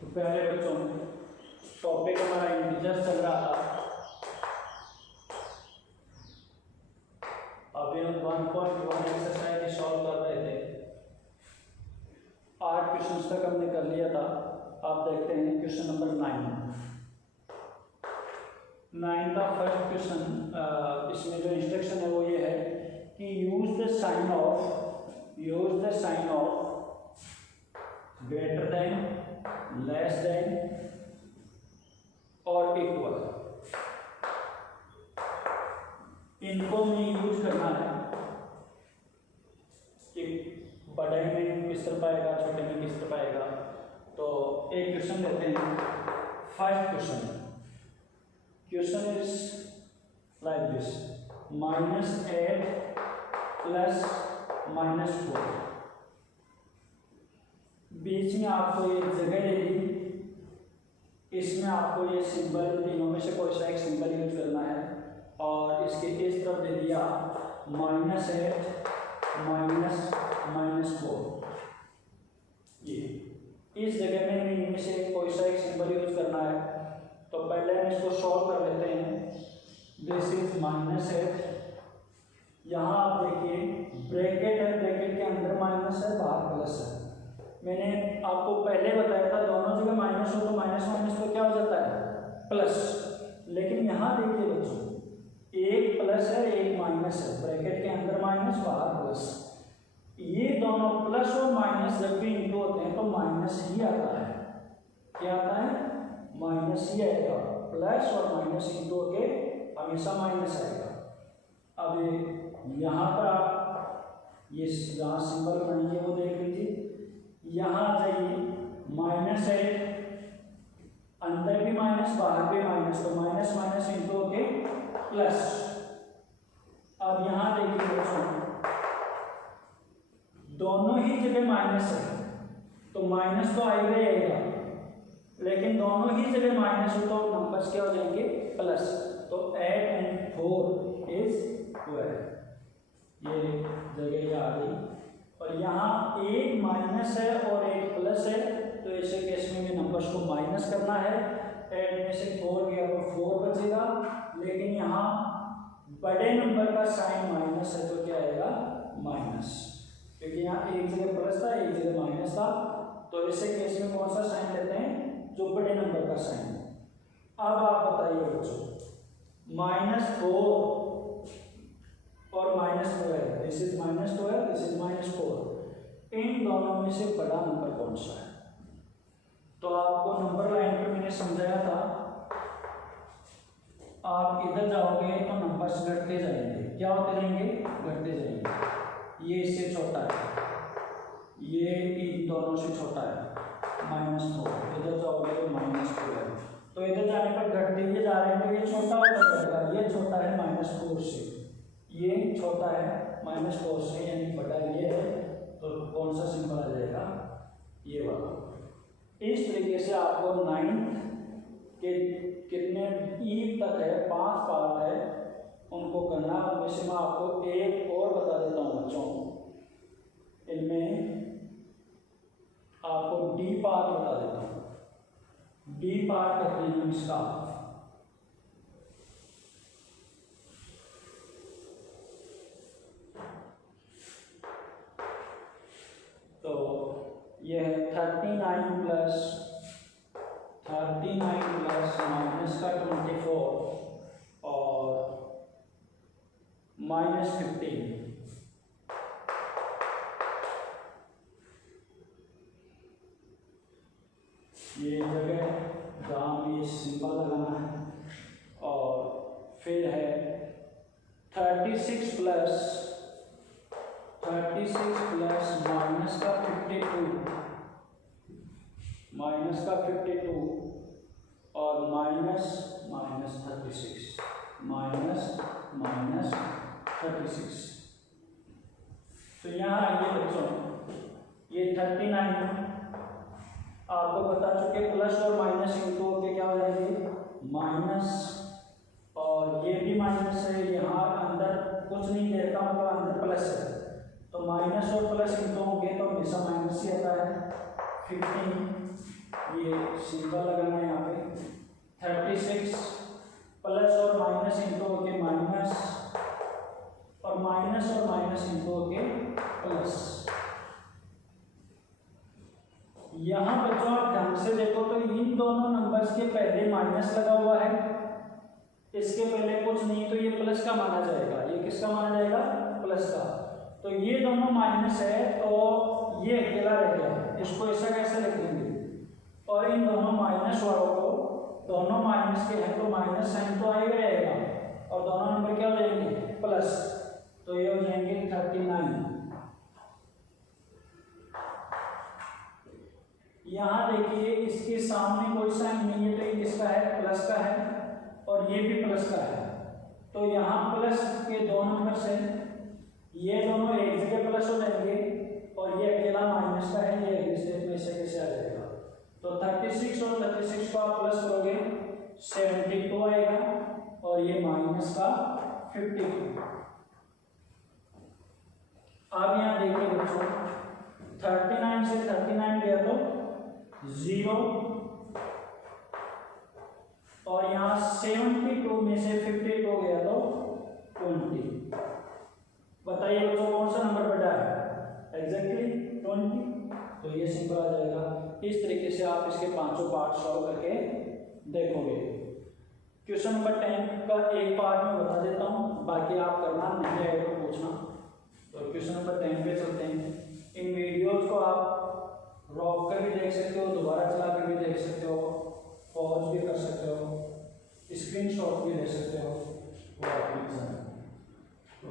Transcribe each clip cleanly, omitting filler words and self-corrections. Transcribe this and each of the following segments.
तो प्यारे बच्चों, टॉपिक हमारा इंटीजर चल रहा था। अभी हम 1.1 एक्सरसाइज सॉल्व कर रहे थे। 8 क्वेश्चन तक हमने कर लिया था। अब देखते हैं क्वेश्चन नंबर 9 का फर्स्ट क्वेश्चन। इसमें जो इंस्ट्रक्शन है वो ये है कि use the sign of greater than, less than और इक्वल, इनको में यूज करना है कि बड़े में किस तरह पाएगा, छोटे में किस तरह पाएगा। तो एक क्वेश्चन लेते हैं। First question is like this: -8 plus -4। बीच में आपको एक जगह दे दी, इसमें आपको ये सिंबल, तीनों में से कोई सा एक सिंबल यूज करना है। और इसके इस तरफ दे दिया -8 -4। ये इस जगह में इनमें से कोई सा एक सिंबल यूज करना है। तो पहले हम इसको सॉल्व कर लेते हैं। This is -8। यहाँ आप देखिए ब्रैकेट है, ब्रैकेट के अंदर माइनस है, बाहर प्लस है। मैंने आपको पहले बताया था दोनों जगह माइनस हो तो माइनस माइनस तो क्या हो जाता है, प्लस। लेकिन यहाँ देखिए बच्चों, एक प्लस है एक माइनस है, ब्रैकेट के अंदर माइनस बाहर प्लस। ये दोनों प्लस और माइनस जब भी इंटू होते हैं तो माइनस ही आता है। क्या आता है? माइनस ही आएगा। प्लस और माइनस इंटू होके हमेशा माइनस आएगा। अब यहाँ पर आप ये जहाँ सिंबल बनाइए वो देख लीजिए। यहाँ आ जाइए, -8, अंदर भी माइनस बाहर भी माइनस, तो माइनस माइनस इंटू होके प्लस। अब यहाँ देखिए बच्चों, दोनों ही जगह माइनस है तो माइनस तो आएगा ही आएगा, लेकिन दोनों ही जगह माइनस हो तो नंबर्स क्या हो जाएंगे, प्लस। तो 8 and 4 is 12। ये जगह आ गई। और यहाँ एक माइनस है और एक प्लस है, तो ऐसे केस में भी नंबर्स को माइनस करना है। 8 में से 4 गया तो 4 बचेगा, लेकिन यहाँ बड़े नंबर का साइन माइनस है तो क्या आएगा, माइनस। क्योंकि यहाँ एक जगह प्लस था एक जगह माइनस था, तो ऐसे केस में कौन सा साइन लेते हैं, जो बड़े नंबर का साइन। अब आप बताइए बच्चों, -4 और -12, दिस इज -12, दिस इज -4, इन दोनों में से बड़ा नंबर कौन सा है? तो आपको नंबर लाइन पर मैंने समझाया था, आप इधर जाओगे तो नंबर्स घटते जाएंगे। क्या होते जाएंगे? घटते जाएंगे। ये इससे छोटा है, ये इन दोनों से छोटा है, -4। इधर जाओगे तो -12, तो इधर जाने पर घटते हुए जा रहे हैं तो ये छोटा होता जाएगा। ये छोटा है -4 से, ये छोटा है -4 से, यानी बड़ा ये है, तो कौन सा सिंबल आ जाएगा, ये वाला। इस तरीके से आपको 9 के कितने ई तक है, 5 पार्ट है, उनको करना। वैसे मैं आपको एक और बता देता हूँ बच्चों, इनमें आपको डी पार्ट बता देता हूँ। डी पार्ट कहते हैं हम इसका। तो ये है 39 प्लस माइनस का 24 और -15। ये जगह जहाँ हमें सिंबल लगाना है। और फिर है 36 प्लस माइनस का 52 और -36। तो यहाँ आइए बच्चों, ये 39 आपको बता चुके, प्लस और माइनस इंटू होके क्या हो जाएंगे, माइनस। और ये भी माइनस है, यहाँ अंदर कुछ नहीं दे रखा, मतलब अंदर प्लस है, तो माइनस और प्लस इंटू होंगे तो हमेशा माइनस ही आता है। 15 ये सिंबल लगाना है यहाँ पे 36 प्लस और माइनस इंटू होके माइनस और माइनस इंटू होके प्लस। यहाँ बच्चों आप ध्यान से देखो तो इन दोनों नंबर्स के पहले माइनस लगा हुआ है, इसके पहले कुछ नहीं, तो ये प्लस का माना जाएगा। ये किसका माना जाएगा? प्लस का। तो ये दोनों माइनस है तो ये अकेला रह गया, इसको ऐसा कैसे लिख देंगे? और इन दोनों माइनस वालों को, दोनों माइनस के हैं तो माइनस साइन तो आएगा आएगा और दोनों नंबर क्या हो जाएंगे? प्लस। तो ये हो जाएंगे 39। यहाँ देखिए इसके सामने कोई साइन नहीं है तो ये किसका है? प्लस का है और ये भी प्लस का है। तो यहाँ प्लस के दो नंबर से ये दोनों एक जगह प्लस हो जाएंगे और ये अकेला माइनस का है, ये अगले स्टेप में से कैसे आ जाएगा? तो 36 और 36 को आप प्लस करोगे 72 आएगा और ये माइनस का 52। अब यहाँ देखिए बच्चों 39 से 39 गया तो 0 और यहाँ 72 में से 52 गया तो 20। बताइए बच्चों कौन सा नंबर बड़ा है? एग्जैक्टली 20। तो ये सिंपल आ जाएगा। इस तरीके से आप इसके पांचों पार्ट सॉल्व करके देखोगे। क्वेश्चन नंबर 10 का एक पार्ट में बता देता हूँ, बाकी आप करना, नहीं आएगा तो पूछना। तो क्वेश्चन नंबर 10 पे चलते हैं। इन वीडियोज को आप रोक कर भी देख सकते हो, दोबारा चला कर भी देख सकते हो, पॉज भी कर सकते हो, स्क्रीनशॉट भी ले सकते हो, वो आपकी पसंद है। तो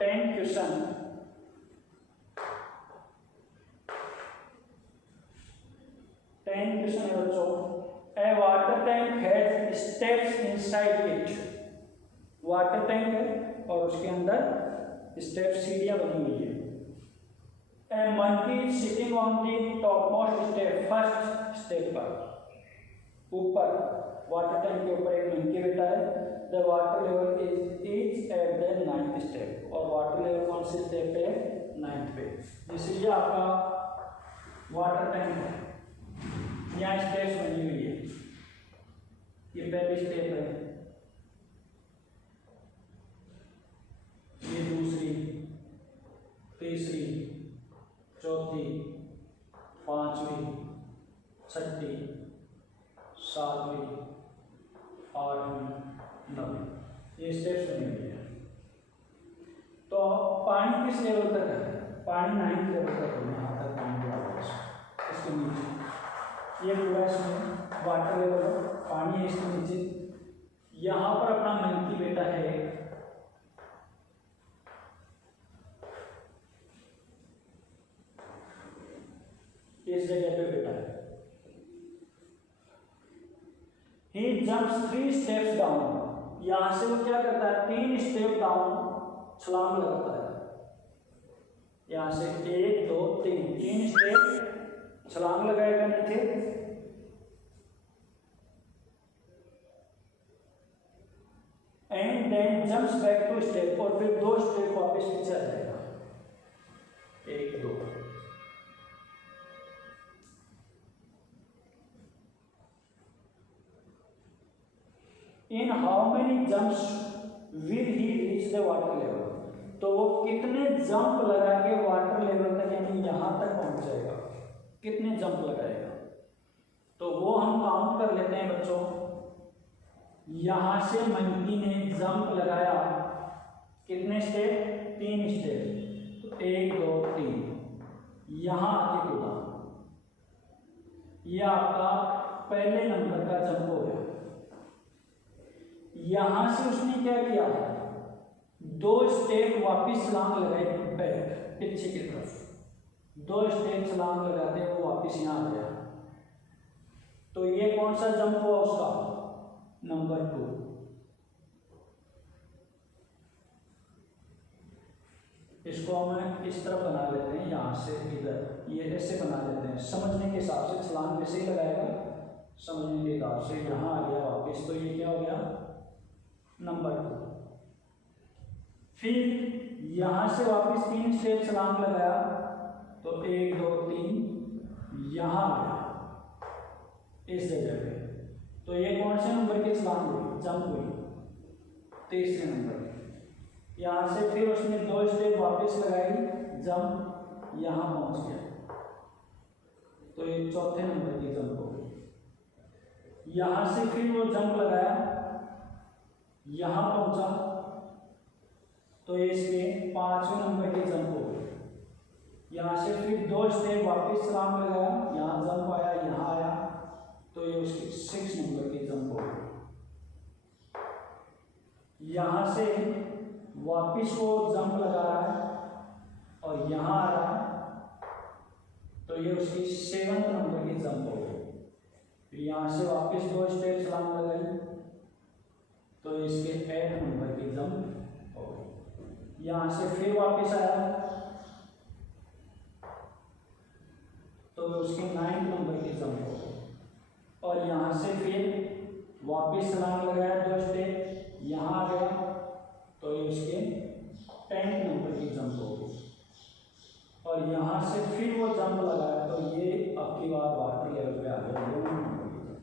10 क्वेश्चन है बच्चों। A water tank has steps inside it. Water tank है और उसके अंदर स्टेप सीढ़ियां बनी हुई है। A monkey sitting on the top most step, first step पर ऊपर, वाटर टैंक के ऊपर एक मंकी बैठा है। The water level is at the 9th step, और वाटर लेवल कौन से स्टेप पे? 9th पे। इसलिए आपका वाटर टैंक है, यहाँ स्टेप्स बनी हुई है। ये पहली स्टेप है, ये दूसरी, तीसरी, चौथी, पांचवी, छठी, सातवीं, आठवीं, नौवीं, ये स्टेप्स बनी हुई है। तो पानी किस लेवल तक है? पानी 9th लेवल तक है, यहाँ तक पानी है। इसके नीचे ये पूरा इसमें वाटर लेवल है, पानी है इसके नीचे। यहाँ पर अपना मंकी बेटा है, इस जगह पे बेटा है। He jumps 3 steps down, यहां से वो क्या करता है? 3 स्टेप डाउन छलांग लगाता है। यहां से 1 2 3 स्टेप छलांग लगाएगा नीचे, and then jumps back to step, और फिर 2 स्टेप वापस पीछे आ जाएगा, 1 2। In how many jumps will he reach the water level, तो वो कितने जंप लगा के वाटर लेवल तक, यानी यहां तक पहुंच जाएगा, कितने जंप लगाएगा? तो वो हम काउंट कर लेते हैं बच्चों। यहां से मंकी ने जंप लगाया कितने स्टेप? 3 स्टेप, तो 1 2 3, यहां आके कूदा, यह आपका पहले नंबर का जंप हो गया। यहां से उसने क्या किया? 2 स्टेप वापिस छलांग लगाए बैक, पीछे की तरफ, 2 स्टेप छलांग लगाते वो वापिस यहां आ गया। तो ये कौन सा जंप हुआ उसका? नंबर 2। इसको हम इस तरफ बना लेते हैं, यहां से इधर, ये ऐसे बना लेते हैं, समझने के हिसाब से छलांग वैसे ही लगाएगा, समझने के हिसाब से यहां आ गया वापिस, तो ये क्या हो गया? नंबर 2। फिर यहां से वापस 3 स्टेप छलांग लगाया, तो 1 2 3 जंप हुई तीसरे नंबर की। यहाँ से फिर उसने 2 स्टेप वापस लगाई, जंप यहाँ पहुँच गया, तो ये चौथे नंबर की जंप हो गई। यहाँ से फिर वो जंप लगाया, यहाँ पहुँचा, तो ये इसके 5वें नंबर की जंप हो गई। यहाँ से फिर 2 स्टेप वापस छलांग लगाया, यहाँ जंप आया, यहाँ आया, तो ये उसकी 6 नंबर की जंप हो गई। यहाँ से वापिस वो जंप लगा रहा है और यहाँ आ रहा है, तो ये उसकी 7th नंबर की जंप हो गई। फिर यहाँ से वापिस 2 स्टेप छलांग लगाई, तो इसके 8 नंबर की जंप हो गई। यहाँ से फिर वापिस आया, तो उसके 9th नंबर की जंप हो गई। और यहाँ से फिर वापिस छलांग लगाया, 2 स्टेप, यहाँ आ गया, तो ये उसके 10th नंबर की जंप हो गई। और यहाँ से फिर वो जंप लगाया, तो ये अब की बार वाटर लेवल पे आ गया, 2 नंबर की जंप।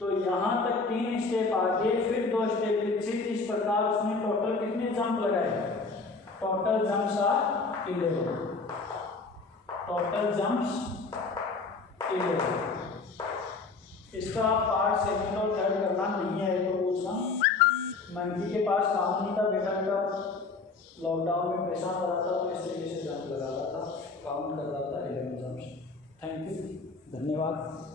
तो यहाँ तक 3 स्टेप आगे, फिर 2 स्टेप पीछे। इस प्रकार उसने टोटल कितने जंप लगाए? Total jumps are 11। Total jumps 11। इसका पार्ट 2nd और 3rd करना नहीं है तो पूछना। मंकी के पास काम नहीं था, बेटा लॉकडाउन में परेशान हो रहा था, तो इस तरीके से जंप लगा रहा था, काउंट कर रहा था 11 जंप्स। थैंक यू, धन्यवाद।